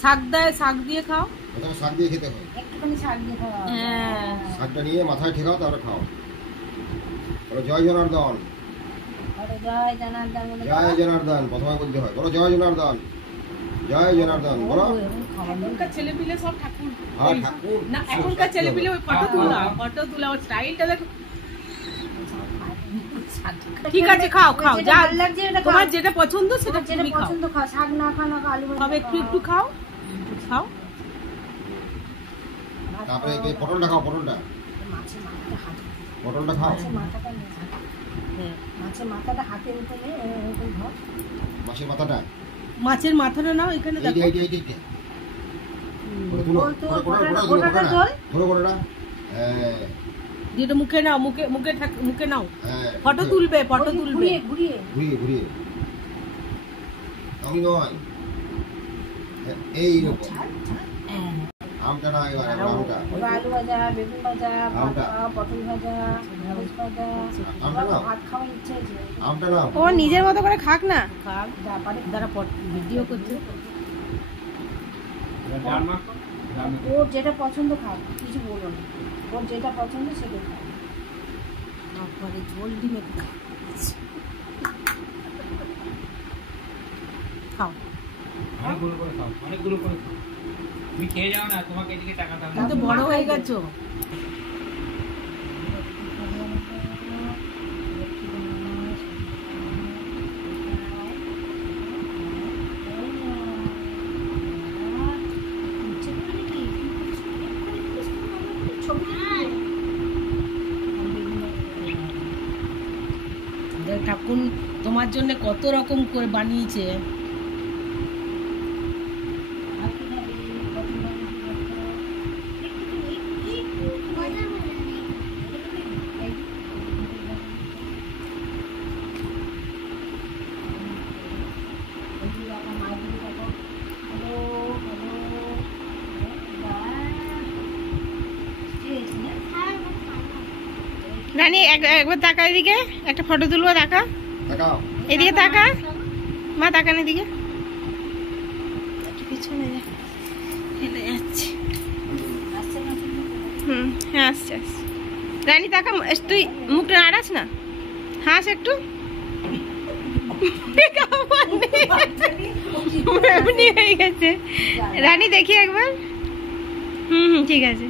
শাক দেয়, শাক দিয়ে খাও। প্রথমে শাক দিয়ে খেতে হয়, একটুখানি শাক দিয়ে খাও। হ্যাঁ, শাকটা নিয়ে মাথায় ঠেকাও, তারপরে খাও। বলো জয় জনার্দন, জয় জনার্দন, জয় জনার্দন প্রথমে বলতে হয়। বলো জয় জনার্দন, জয় জনার্দন। বলো এখনকার ছেলেপিলে সব ঠাকুর। হ্যাঁ ঠাকুর না, এখনকার ছেলেপিলে ওই ফটো তোলা ওর স্টাইলটা দেখো। ঠিক আছে, খাও খাও, যা তোমার যেটা পছন্দ সেটা তুমি খাও। পছন্দ খাও, শাক না খাও না, আলু তবে একটু খাও, খাও। তারপরে পটলটা খাও, পটলটা মাছের মাথাটা হাতে, পটলটা খাও। মাছের মাথাটা নিয়ে মাছের মাথাটা হাতে উঠে এরকম ধর। মাছের মাথাটা, মাছের মাথাটা নাও, এখানে দেখো। এইটা তুলো, ওটাটা জল ধরো কোনটা। হ্যাঁ যেটা মুখে নাও, মুখে নাও। হ্যাঁ ফটো তুলবে, ফটো তুলবে। ঘুরিয়ে ঘুরিয়ে ঘুরিয়ে ঘুরিয়ে আমি নয়, এইরকম। আমটা না, এবার আমটা, আলু ভাজা, বেগুন ভাজা, আমটা, পটল ভাজা, ঢেঁড়স ভাজা। আমটা নাও, ভাত খাওয়ার ইচ্ছা আছে। আমটা নাও। ও নিজের মতো করে খাক না, খাক যা পারে। যারা ভিডিও করছে। ওর যেটা পছন্দ খাক, কিছু বলো না, ওর যেটা পছন্দ সেটা খাক। তারপরে ঝোল ডিমে খাও। অনেকগুলো করে খাও, অনেকগুলো করে খাও। তুমি খেয়ে যাও না, তোমাকে এদিকে টাকা দাও। তুমি তো বড় হয়ে গেছো। ঠাকুর তোমার জন্য কত রকম করে বানিয়েছে। রানী একবার তাকা, এদিকে একটা ফটো তুলবো, তাকা এদিকে, তাকা মা, তাকান এদিকে। পিছনে হেলে যাচ্ছে। হ্যাঁ আসছে আসছে। রানী তাকা, তুই মুখটা নাড়াস না, হাস একটু। এমনি হয়ে গেছে। রানী দেখি একবার। ঠিক আছে।